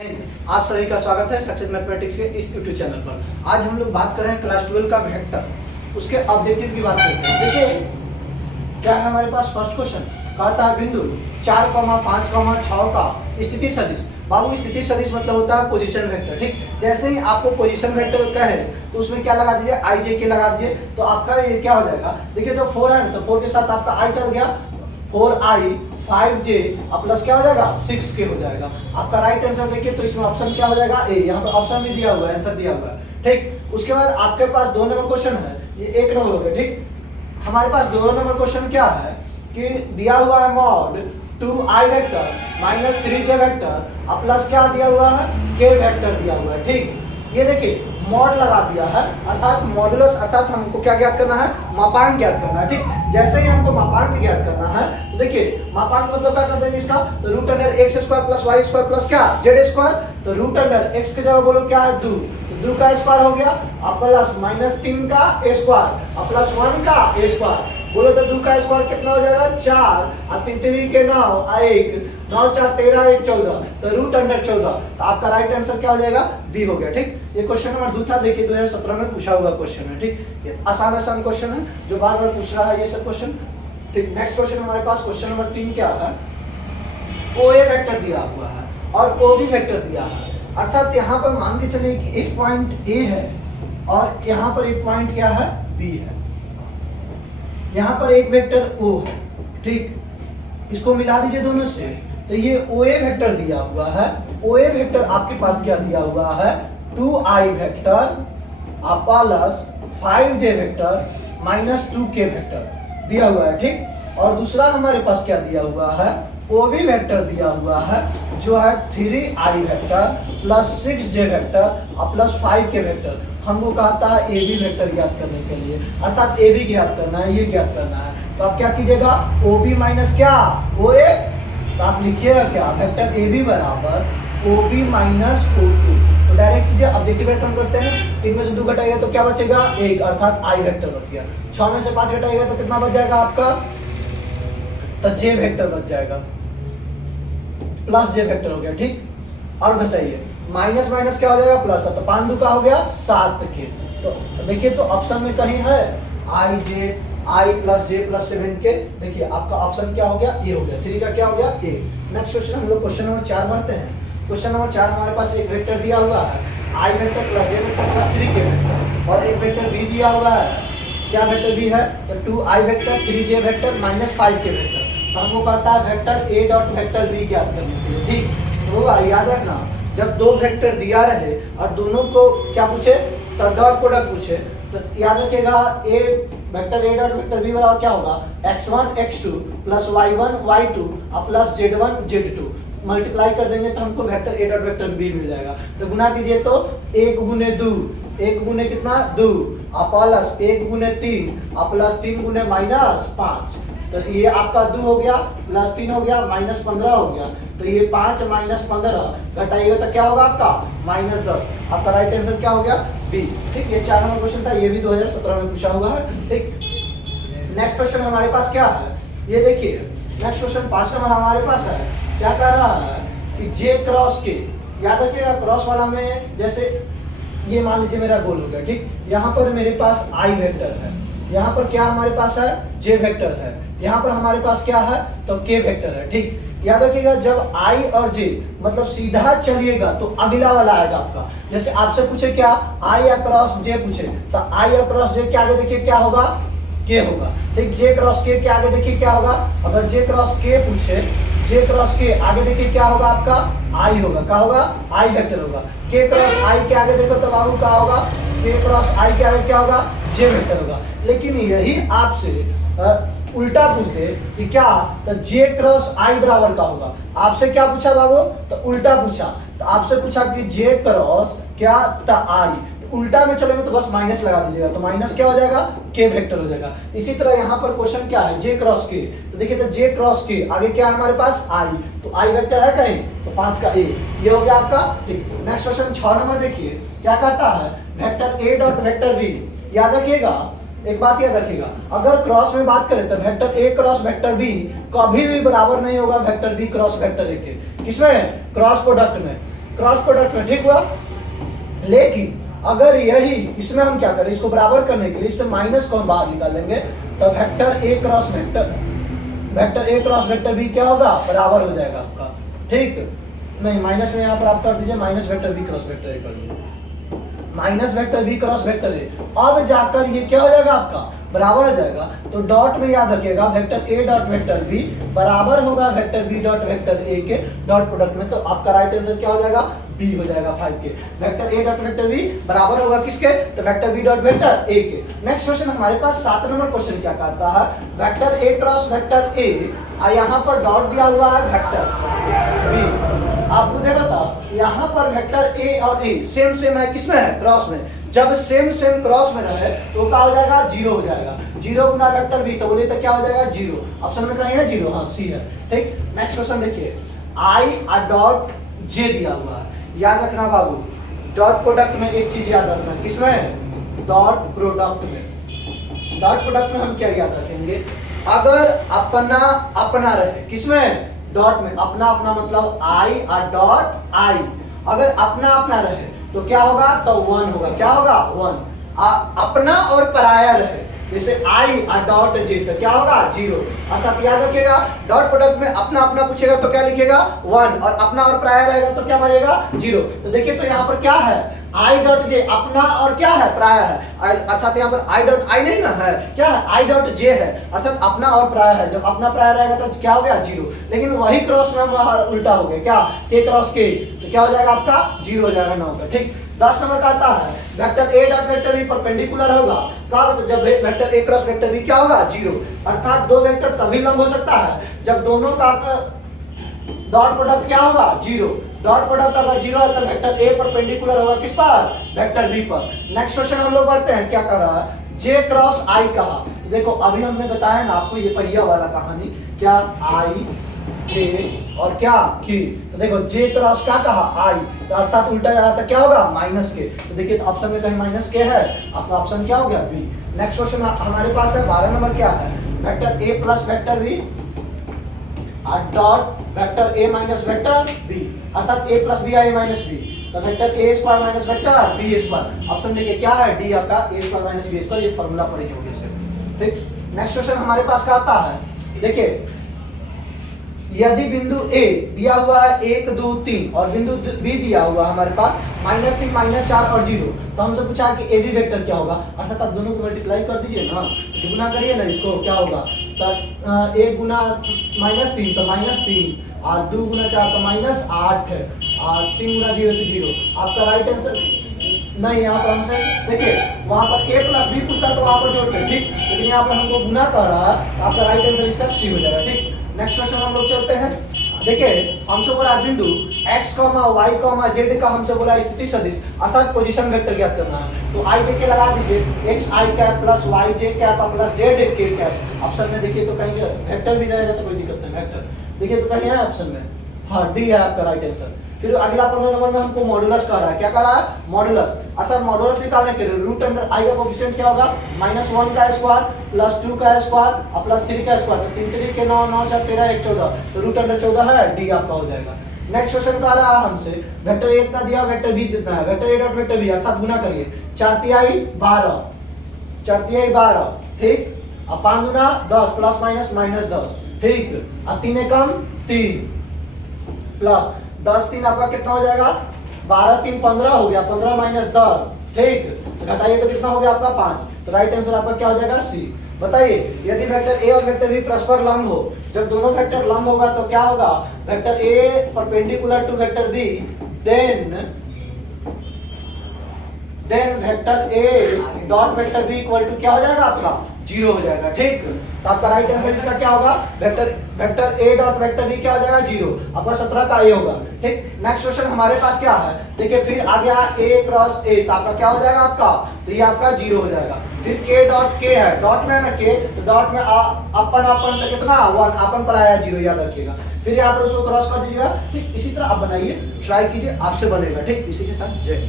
आप सभी का स्वागत है सक्सेस मैथमेटिक्स के इस यूट्यूब चैनल पर। आज हम लोग बात कर रहे हैं क्लास 12 का वेक्टर, उसके ऑब्जेक्टिव की बात करते हैं। देखिए क्या है हमारे पास फर्स्ट क्वेश्चन, कहता है बिंदु 4, 5, 6 का स्थिति सदिश। बाबू स्थिति सदिश मतलब होता है पोजीशन वेक्टर। ठीक, जैसे ही आपको पोजीशन वेक्टर कहे तो उसमें क्या लगा दीजिए, आई जे के लगा दीजिए, तो आपका ये क्या हो जाएगा। देखिए तो 4 है तो 4 के साथ आपका आई चल गया, 4i 5j प्लस क्या हो जाएगा 6k हो जाएगा। आपका राइट आंसर देखिए तो इसमें ऑप्शन क्या हो जाएगा ए, यहाँ पे ऑप्शन भी दिया हुआ है, आंसर दिया हुआ है। ठीक, उसके बाद आपके पास 2 नंबर क्वेश्चन है, ये 1 नंबर हो गया। ठीक, हमारे पास 2 नंबर क्वेश्चन क्या है कि दिया हुआ है mod 2i vector minus 3j vector plus क्या दिया हुआ है k वेक्टर दिया हुआ है। ठीक, ये देखिए मॉड लगा दिया है, अर्थात मॉडुलस, अर्थात हमको क्या ज्ञात करना है, मापांक ज्ञात करना है। ठीक, जैसे ही हमको मापांक ज्ञात करना है तो देखिए मापांक मतलब क्या कर देंगे इसका, तो root under x square plus y square plus क्या जेड स्क्वायर, तो रूट अंडर एक्स के जगह बोलो क्या है 2, तो 2 का स्क्वायर हो गया और प्लस माइनस 3 का स्क्वायर और प्लस 1 का स्क्वायर, बोलो तो 2 का स्क्वायर कितना हो जाएगा 4 और 3 3 के 9 1 9 4 13 1 14, तो रूट अंडर 14, तो आपका राइट आंसर क्या हो जाएगा बी हो गया। ठीक, ये क्वेश्चन नंबर 2 था, देखिए 2017 में पूछा हुआ क्वेश्चन है। ठीक, ये आसान क्वेश्चन है जो बार बार पूछ रहा है ये सब क्वेश्चन। ठीक, नेक्स्ट क्वेश्चन हमारे पास क्वेश्चन नंबर 3 क्या है, ओ ए वेक्टर दिया हुआ है और ओ बी वेक्टर दिया है, अर्थात यहाँ पर मान के चलिए कि एक पॉइंट ए है और यहाँ पर एक पॉइंट क्या है बी है, यहाँ पर एक वेक्टर ओ है। ठीक, इसको मिला दीजिए दोनों से, तो ये ओ ए वेक्टर दिया हुआ है, ओ ए वेक्टर आपके पास क्या दिया हुआ है 2i vector plus 5j vector minus 2k vector दिया हुआ है। ठीक, और दूसरा हमारे पास क्या दिया हुआ है ओ बी वेक्टर दिया हुआ है जो है 3i vector plus 6j vector plus 5k vector. हमको कहता है ए बी वेक्टर ज्ञात करने के लिए, अर्थात ए बी ज्ञात करना है, ये ज्ञात करना है, तो आप क्या कीजिएगा ओ बी माइनस क्या ओ ए, तो आप लिखिएगा क्या वेक्टर ए बी बराबर O B minus O two, तो डायरेक्ट कीजिए। ऑब्जेक्टिव है तो हम करते हैं, 3 में से 2 घटाएगा तो क्या बचेगा 1, अर्थात आई वेक्टर बच गया। 6 में से 5 घटाएगा तो कितना बच जाएगा आपका, तो जे वेक्टर बच जाएगा प्लस जे वेक्टर हो गया। ठीक, और घटाइए माइनस माइनस क्या हो जाएगा प्लस, तो 5 2 का हो गया 7 के, तो देखिए तो ऑप्शन में कहीं है आई जे आई प्लस जे प्लस 7 के, देखिए आपका ऑप्शन क्या हो गया ये हो गया, 3 का क्या हो गया ए। नेक्स्ट क्वेश्चन हम लोग क्वेश्चन नंबर 4 बढ़ते हैं। क्वेश्चन नंबर 4 हमारे पास एक वेक्टर दिया हुआ है आई वेक्टर प्लस जे वेक्टर प्लस 3k वेक्टर, और एक वेक्टर बी दिया हुआ है, क्या वेक्टर बी है तो 2i vector 3j vector minus 5k vector. तो हमको कहता है vector A dot vector B ज्ञात करने के लिए। ठीक, तो याद रखना जब 2 वेक्टर दिया रहे और दोनों को क्या पूछे तो डॉट प्रोडक्ट पूछे, तो याद रखिएगा a vector A dot vector B बराबर क्या होगा x1 x2 plus y1 y2 plus z1 z2, multiply कर देंगे तो हमको vector A dot vector B मिल जाएगा। तो गुना कीजिए तो 1 गुने 2, 1 गुने कितना 2 प्लस 1 गुने 3 प्लस 3 गुने माइनस 5, तो ये आपका 2 हो गया प्लस 3 हो गया माइनस 15 हो गया, तो ये 5 माइनस 15 घटाइएगा तो क्या होगा आपका माइनस 10। आपका राइट आंसर क्या हो गया बी। ठीक, ये 4 नंबर क्वेश्चन था, ये भी 2017 में पूछा हुआ है। ठीक, नेक्स्ट क्वेश्चन हमारे पास क्या है, ये देखिए नेक्स्ट क्वेश्चन 5 नंबर हमारे पास है, क्या कह रहा है कि जे क्रॉस के, याद रखिएगा क्रॉस वाला में जैसे ये मान लीजिए मेरा गोल हो गया। ठीक, यहाँ पर मेरे पास आई वेक्टर है, यहाँ पर क्या हमारे पास है जे वेक्टर है, यहाँ पर हमारे पास क्या है तो के वेक्टर है। ठीक, याद रखिएगा जब आई और जे मतलब सीधा चलिएगा तो अगला वाला आएगा आपका, जैसे आपसे पूछे क्या आई अक्रॉस जे पूछे तो आई अक्रॉस जे के आगे देखिए क्या होगा के होगा। ठीक, जे क्रॉस के आगे देखिए क्या होगा, अगर जे क्रॉस के पूछे जे क्रॉस के आगे देखिए क्या होगा आपका आई होगा, क्या होगा आई वेक्टर होगा। के क्रॉस आई के आगे देखो तो बाबू क्या होगा के क्रॉस आई के आगे क्या होगा जे वेक्टर होगा। लेकिन यही आपसे उल्टा पूछ दे कि क्या तो जे क्रॉस आई बराबर का होगा, आपसे क्या पूछा बाबू तो उल्टा पूछा, तो आपसे पूछा कि जे क्रॉस क्या तो आई, उल्टा में चलेंगे तो बस माइनस लगा दीजिएगा, तो माइनस क्या हो जाएगा के वेक्टर हो जाएगा। इसी तरह यहाँ पर क्वेश्चन क्या है जे क्रॉस के, तो देखिए तो जे क्रॉस के आगे क्या है हमारे पास आई, तो आई वेक्टर है कहीं तो 5 का ए, ये हो गया आपका। ठीक, नेक्स्ट क्वेश्चन 6 नंबर देखिए क्या कहता है vector A dot vector B. याद रखिएगा एक बात याद रखिएगा, अगर क्रॉस में बात करें तो vector A cross vector B कभी भी बराबर नहीं होगा vector B cross vector A के, किसमें क्रॉस प्रोडक्ट में। क्रॉस प्रोडक्ट में, ठीक हुआ। लेकिन अगर यही इसमें हम क्या करें, इसको बराबर करने के लिए इससे माइनस को हम बाहर निकाल लेंगे, तो vector A cross vector B क्या होगा, बराबर हो जाएगा आपका, ठीक। नहीं माइनस में यहाँ पर आप कर दीजिए minus vector B cross vector A कर दीजिए, minus vector B cross vector A. अब जाकर ये क्या हो जाएगा आपका, बराबर हो जाएगा। तो डॉट में याद रखिएगा vector A dot vector B बराबर होगा vector B dot vector A के डॉट प्रोडक्ट में। तो आपका राइट आंसर क्या हो जाएगा, बी हो जाएगा 5 के। Vector A dot vector B बराबर होगा किसके, तो vector B dot vector A के। नेक्स्ट क्वेश्चन हमारे पास 7 नंबर क्वेश्चन क्या कहता है, वेक्टर ए क्रॉस वेक्टर ए, यहाँ पर डॉट दिया हुआ है वेक्टर बी। आपको देखा था यहाँ पर वेक्टर ए और ए सेम सेम है, किसमें है, क्रॉस में। जब सेम सेम क्रॉस में रहे तो क्या हो जाएगा, जीरो हो जाएगा। जीरो गुना वेक्टर बी, तो बोलिए तो क्या हो जाएगा, जीरो। ऑप्शन में कहीं है जीरो, हाँ सी है, ठीक। नेक्स्ट क्वेश्चन देखिए, आई और डॉट जे दिया हुआ है। याद रखना बाबू, डॉट प्रोडक्ट में एक चीज याद रखना, किसमें, डॉट प्रोडक्ट में। डॉट प्रोडक्ट में हम क्या याद रखेंगे, अगर अपना अपना रहे, किसमें, डॉट में। अपना अपना मतलब आई और डॉट आई, अगर अपना अपना रहे तो क्या होगा, तो 1 होगा, क्या होगा, 1। अपना और पराया रहे, जैसे आई और डॉट जे, तो क्या होगा, 0। अर्थात याद रखिएगा डॉट प्रोडक्ट में अपना अपना पूछेगा तो क्या लिखेगा, 1, और अपना और पराया रहेगा तो क्या बनेगा, 0। तो देखिए तो यहाँ पर क्या है, आई डॉट जे अपना और क्या है, पराया है। अर्थात यहाँ पर आई डॉट आई नहीं ना है, क्या है, आई डॉट जे है, अर्थात अपना और पराया है। जब अपना पराया रहेगा तो क्या हो गया, 0। लेकिन वही क्रॉस में उल्टा हो गया, क्या, के क्रॉस के, तो क्या हो जाएगा आपका, 0 हो जाएगा 9 का, ठीक। 10 नंबर का आता है, vector A dot vector B perpendicular होगा कब, तो जब vector A cross vector B क्या होगा, 0। अर्थात दो वेक्टर तभी लंब हो सकता है जब दोनों का डॉट प्रोडक्ट क्या होगा, 0। डॉट प्रोडक्ट अगर 0 है तो वेक्टर ए परपेंडिकुलर होगा किस पर, वेक्टर बी पर। नेक्स्ट क्वेश्चन हम लोग बढ़ते हैं, क्या कर रहा है, जे क्रॉस आई कहा। देखो अभी हमने बताया ना आपको ये पहिया वाला कहानी, क्या, आई जे और क्या की। तो देखो जे क्रॉस क्या कहा, आई, तो अर्थात उल्टा जा रहा था, क्या होगा, माइनस के। तो देखिए तो ऑप्शन में कहीं माइनस के है, आपका ऑप्शन क्या हो गया, बी। नेक्स्ट क्वेश्चन हमारे पास है 12 नंबर, क्या है, vector A plus vector B dot vector A minus vector B, अर्थात A plus B I minus B, तो vector A square minus vector B square. Option देखिए क्या है, डी आपका A square minus B square, ये formula पढ़ेंगे होंगे से, ठीक। नेक्स्ट क्वेश्चन हमारे पास क्या आता है, देखिए यदि बिंदु ए दिया हुआ है 1 2 3 और बिंदु बी दिया हुआ हमारे पास -3 -4 और 0, तो हमसे पूछा कि ए बी वेक्टर क्या होगा। अर्थात आप दोनों को मल्टीप्लाई कर दीजिए ना, गुना करिए ना इसको, क्या होगा, तो 1 गुना -3 तो -3 और 2 गुना 4 तो -8 और 3 गुना 0 तो 0। आपका राइट आंसर नहीं, यहाँ पर हमसे देखिए वहाँ पर a प्लस बी पूछता तो वहाँ पर जोड़ते, ठीक। लेकिन यहाँ पर हमको गुना कर रहा है, तो आपका राइट आंसर इसका सी हो जाएगा, ठीक। नेक्स्ट क्वेश्चन हम लोग चलते हैं, देखिए हमसे बोला बिंदु x, y, z का हमसे बोला स्थिति सदिश, अर्थात पोजीशन वेक्टर ज्ञात करना है। तो i के लगा दीजिए x i cap plus y j cap plus z k cap. Option में देखिए तो कहीं वेक्टर भी रहेगा तो कोई दिक्कत नहीं, वेक्टर देखिए तो कहीं है ऑप्शन में, हाँ डी है आपका राइट आंसर। फिर अगला 15 नंबर में हमको मॉडुलस कह रहा है, क्या कह रहा है, मॉडुलस। अर्थात मॉडुलस निकालने के लिए रूट अंडर आई का कोएफिशिएंट क्या होगा, -1 का स्क्वायर प्लस 2 का स्क्वायर और प्लस 3 का स्क्वायर, तो 3 3 के 9 9 4 13 1 14, तो रूट अंडर 14 है, डी आपका हो जाएगा। नेक्स्ट क्वेश्चन कह रहा है हमसे वेक्टर ए इतना दिया, वेक्टर बी कितना है, vector A dot vector B, अर्थात गुना करिए 4 तिहाई 12, 4 तिहाई 12, ठीक, और 5 गुना 10 प्लस माइनस -10, ठीक, और 3 एकम 3 प्लस 10 3 आपका कितना हो जाएगा, 12 3 15 हो गया, 15 माइनस 10, ठीक, तो घटाइए तो कितना हो गया आपका 5। तो राइट आंसर आपका क्या हो जाएगा, सी। बताइए यदि वेक्टर ए और वेक्टर बी परस्पर लंब हो, जब दोनों वेक्टर लंब होगा तो क्या होगा, vector A perpendicular to vector B, then vector A dot vector B equal to क्या हो जाएगा आपका, 0 हो जाएगा, ठीक। तो आपका राइट आंसर इसका क्या होगा, vector A dot vector B क्या हो जाएगा, 0, आपका 17 का ए होगा, ठीक। नेक्स्ट क्वेश्चन हमारे पास क्या है, देखिए फिर आ गया ए क्रॉस ए, तो आपका क्या हो जाएगा आपका, तो ये आपका 0 हो जाएगा। फिर के डॉट के है, डॉट में है ना के, तो डॉट में अपन तो कितना 1, अपन पर आया 0, याद रखिएगा। फिर यहाँ पर उसको क्रॉस कर दीजिएगा, ठीक। इसी तरह आप बनाइए, ट्राई कीजिए, आपसे बनेगा, ठीक। इसी के साथ जय।